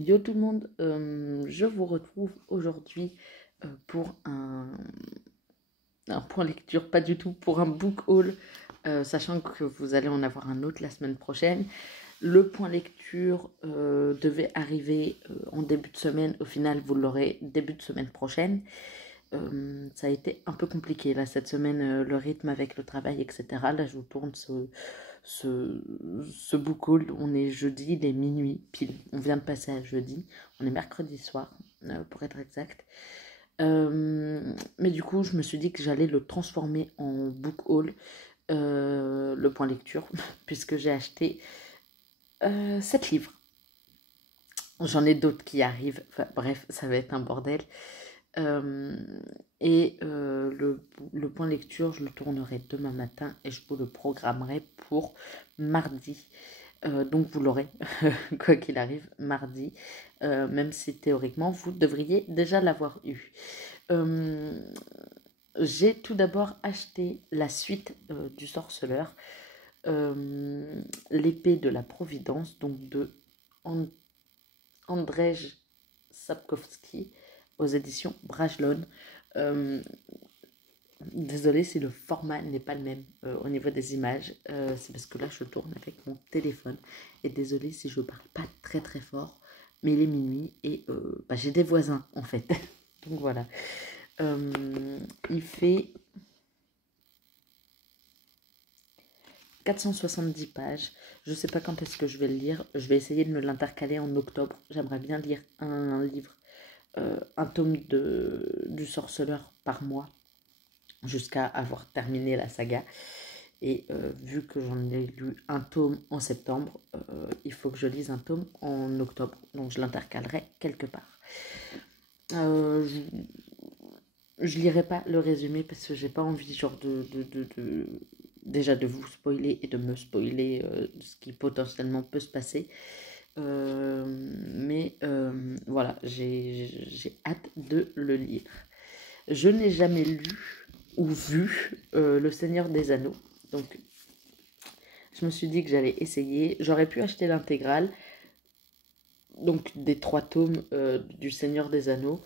Yo tout le monde, je vous retrouve aujourd'hui pour un point lecture, pas du tout, pour un book haul, sachant que vous allez en avoir un autre la semaine prochaine. Le point lecture devait arriver en début de semaine, au final vous l'aurez début de semaine prochaine. Ça a été un peu compliqué là cette semaine, le rythme avec le travail, etc. Là je vous tourne ce book haul. On est jeudi, il est minuit pile. On vient de passer à jeudi. On est mercredi soir, pour être exact. Mais du coup, je me suis dit que j'allais le transformer en book haul, le point lecture, puisque j'ai acheté 7 livres. J'en ai d'autres qui arrivent. Enfin, bref, ça va être un bordel. Euh, le point lecture, je le tournerai demain matin et je vous le programmerai pour mardi. Donc vous l'aurez, quoi qu'il arrive, mardi, même si théoriquement vous devriez déjà l'avoir eu. J'ai tout d'abord acheté la suite du Sorceleur, l'épée de la Providence, donc de Andrzej Sapkowski aux éditions Brajlon. Désolée si le format n'est pas le même au niveau des images, c'est parce que là je tourne avec mon téléphone et désolée si je parle pas très très fort, mais il est minuit et j'ai des voisins en fait. Donc voilà, il fait 470 pages. Je sais pas quand est-ce que je vais le lire. Je vais essayer de me l'intercaler en octobre. J'aimerais bien lire un livre, un tome du Sorceleur par mois, jusqu'à avoir terminé la saga. Et vu que j'en ai lu un tome en septembre, il faut que je lise un tome en octobre. Donc je l'intercalerai quelque part. Je lirai pas le résumé parce que j'ai pas envie genre déjà de vous spoiler et de me spoiler ce qui potentiellement peut se passer. Mais voilà, j'ai hâte de le lire. Je n'ai jamais lu ou vu Le Seigneur des Anneaux. Donc je me suis dit que j'allais essayer. J'aurais pu acheter l'intégrale, donc des 3 tomes du Seigneur des Anneaux.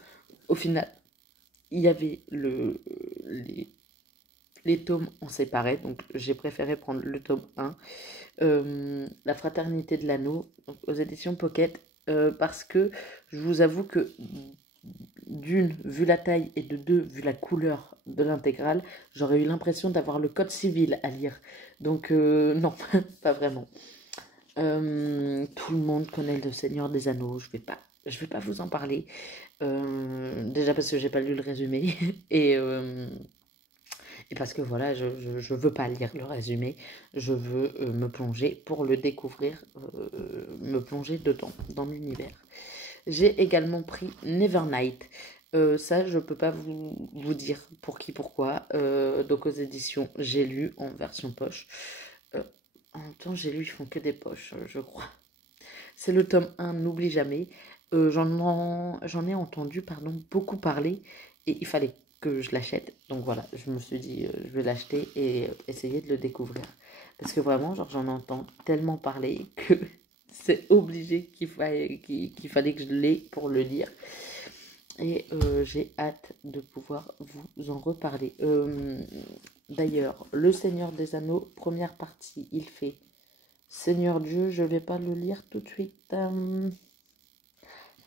Au final, il y avait les tomes en séparé, donc j'ai préféré prendre le tome 1. La Fraternité de l'Anneau, aux éditions Pocket, parce que je vous avoue que d'une, vu la taille, et de deux, vu la couleur de l'intégrale, j'aurais eu l'impression d'avoir le code civil à lire. Donc non, pas vraiment. Tout le monde connaît le Seigneur des Anneaux, je vais pas vous en parler. Déjà parce que j'ai pas lu le résumé et parce que voilà, je veux pas lire le résumé, je veux me plonger pour le découvrir, me plonger dedans, dans l'univers. J'ai également pris Nevernight. Ça, je peux pas vous dire pour qui, pourquoi. Donc aux éditions, j'ai lu en version poche. En même temps, j'ai lu, ils font que des poches, je crois. C'est le tome 1, n'oublie jamais. J'en ai entendu beaucoup parler et il fallait que je l'achète. Donc voilà, je me suis dit, je vais l'acheter et essayer de le découvrir. Parce que vraiment, genre, j'en entends tellement parler que c'est obligé qu'il fallait que je l'ai pour le lire. Et j'ai hâte de pouvoir vous en reparler. D'ailleurs, Le Seigneur des Anneaux, première partie, il fait Seigneur Dieu, je vais pas le lire tout de suite.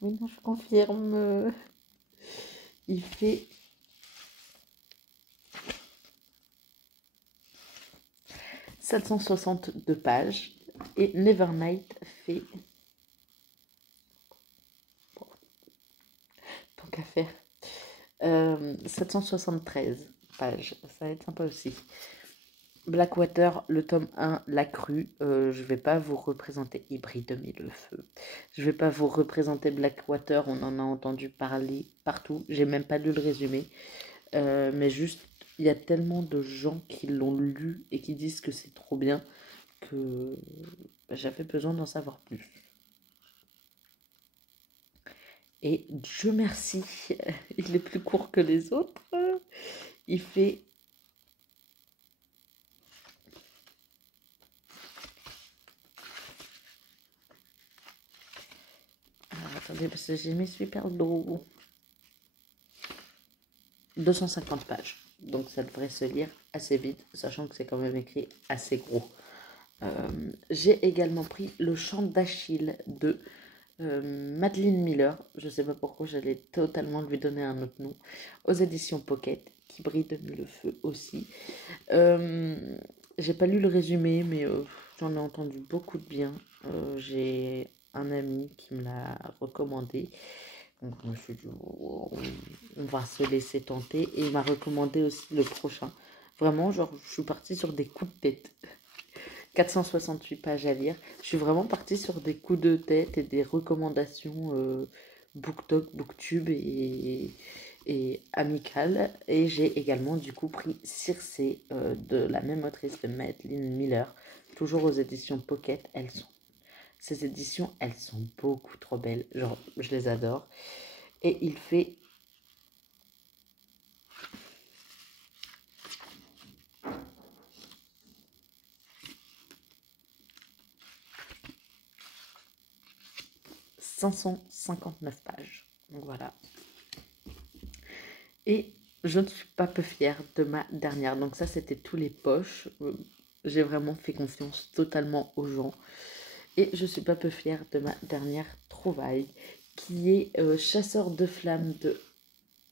Oui, non, je confirme. Il fait 762 pages et Nevernight fait, tant qu'à faire, 773 pages. Ça va être sympa aussi. Blackwater, le tome 1, La Crue. Je vais pas vous représenter Hybride le feu. Je vais pas vous représenter Blackwater, on en a entendu parler partout. J'ai même pas lu le résumé. Mais juste, il y a tellement de gens qui l'ont lu et qui disent que c'est trop bien que j'avais besoin d'en savoir plus. Et Dieu merci, il est plus court que les autres. Il fait Attendez, parce que j'ai mis super dos. 250 pages. Donc ça devrait se lire assez vite, sachant que c'est quand même écrit assez gros. J'ai également pris Le Chant d'Achille de Madeline Miller. Je ne sais pas pourquoi j'allais totalement lui donner un autre nom. Aux éditions Pocket, qui brille de mille feux aussi. J'ai pas lu le résumé, mais j'en ai entendu beaucoup de bien. J'ai un ami qui me l'a recommandé. Donc je me suis dit, oh, on va se laisser tenter. Et il m'a recommandé aussi le prochain. Vraiment, genre, je suis partie sur des coups de tête. 468 pages à lire. Je suis vraiment partie sur des coups de tête et des recommandations BookTok, BookTube et amicales. Et j'ai également du coup pris Circé de la même autrice de Madeline Miller, toujours aux éditions Pocket. Ces éditions, elles sont beaucoup trop belles. Genre, je les adore. Et il fait 559 pages. Donc voilà. Et je ne suis pas peu fière de ma dernière. Donc ça, c'était tous les poches. J'ai vraiment fait confiance totalement aux gens. Et je suis pas peu fière de ma dernière trouvaille, qui est Chasseur de flammes de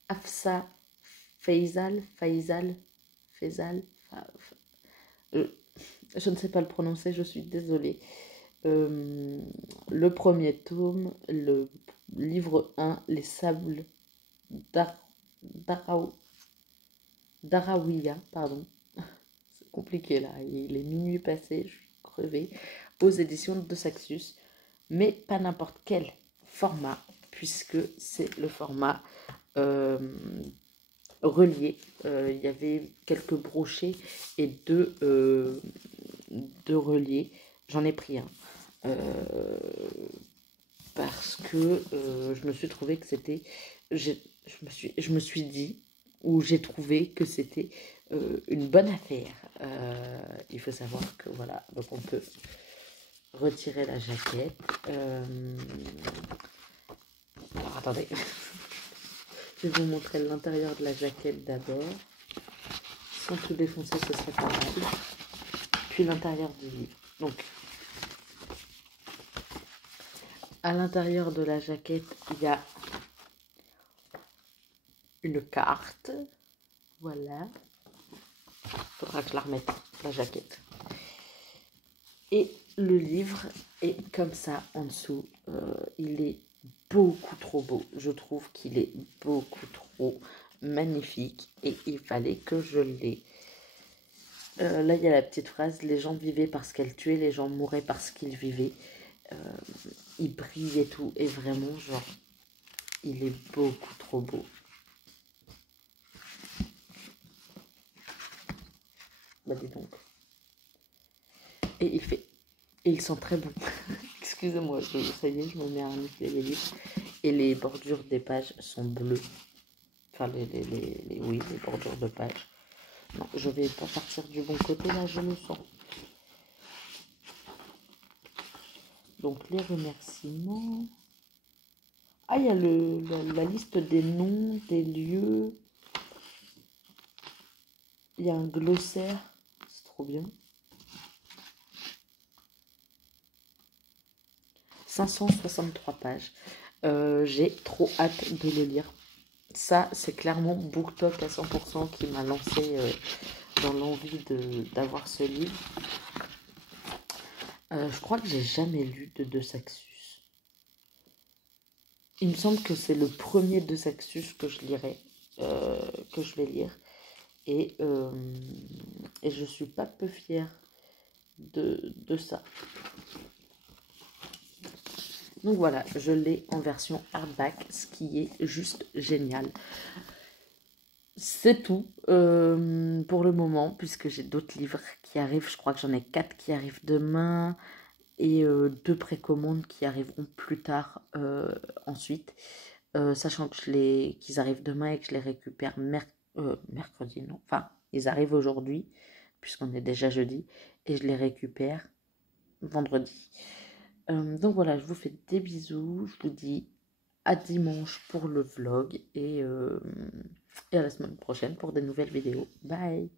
Hafsa Faisal. Euh, je ne sais pas le prononcer, je suis désolée. Le premier tome, le livre 1, Les sables d'Arawiya, pardon. C'est compliqué là, il est minuit passé, je suis crevée. Aux éditions de Saxus, mais pas n'importe quel format, puisque c'est le format euh, relié. Il y avait quelques brochets et deux reliés. J'en ai pris un. Parce que je me suis trouvé que c'était... Je me suis dit, ou j'ai trouvé que c'était une bonne affaire. Il faut savoir que voilà, donc on peut retirer la jaquette. Alors attendez, je vais vous montrer l'intérieur de la jaquette d'abord. Sans tout défoncer, ce serait pas mal. Puis l'intérieur du livre. Donc, à l'intérieur de la jaquette, il y a une carte. Voilà. Faudra que je la remette, la jaquette. Et le livre est comme ça en dessous. Il est beaucoup trop beau. Je trouve qu'il est beaucoup trop magnifique. Et il fallait que je l'ai. Là, il y a la petite phrase: les gens vivaient parce qu'elles tuaient, les gens mouraient parce qu'ils vivaient. Il brille et tout. Et vraiment, genre, il est beaucoup trop beau. Bah, dis donc. Et ils sont très bons. Excusez-moi, ça y est, je me mets à renifler les livres. Et les bordures des pages sont bleues. Enfin, oui, les bordures de pages. Non, je vais pas partir du bon côté, là, je le sens. Donc, les remerciements. Ah, il y a la liste des noms, des lieux. Il y a un glossaire. C'est trop bien. 563 pages. J'ai trop hâte de le lire. Ça, c'est clairement BookTok à 100% qui m'a lancé dans l'envie d'avoir ce livre. Je crois que j'ai jamais lu de Saxus. Il me semble que c'est le premier de Saxus que je lirai, que je vais lire. Et je suis pas peu fière de ça. Donc voilà, je l'ai en version hardback, ce qui est juste génial. C'est tout pour le moment, puisque j'ai d'autres livres qui arrivent. Je crois que j'en ai 4 qui arrivent demain et 2 précommandes qui arriveront plus tard ensuite. Sachant que qu'ils arrivent demain et que je les récupère mercredi, non. Enfin, ils arrivent aujourd'hui, puisqu'on est déjà jeudi, et je les récupère vendredi. Donc voilà, je vous fais des bisous. Je vous dis à dimanche pour le vlog et à la semaine prochaine pour des nouvelles vidéos. Bye!